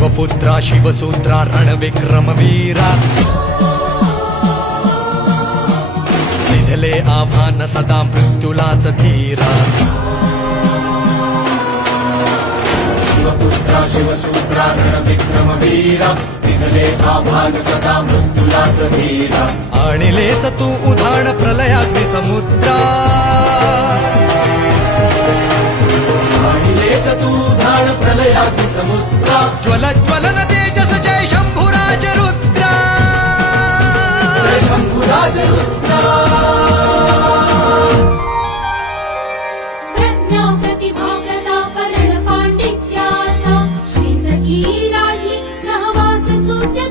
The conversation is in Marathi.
शिवपुत्रा शिवसूत्रा रणविक्रमवीरा. निधले आव्हान सदा मृत्यूलाच धीरा. शिवपुत्रा शिवसूत्रा रणविक्रमवीरा. निघले आव्हान सदा मृत्यूलाच धीरा. आणिलेस तू उधाण प्रलय प्राण प्रलयादि समुद्रा। ज्वल ज्वलन तेजस जय शंभुराज रुद्रा जय शंभुराज रुद्रा प्रज्ञा प्रतिभा पांडित्याचा। श्री सखी राही सहवास सूर्य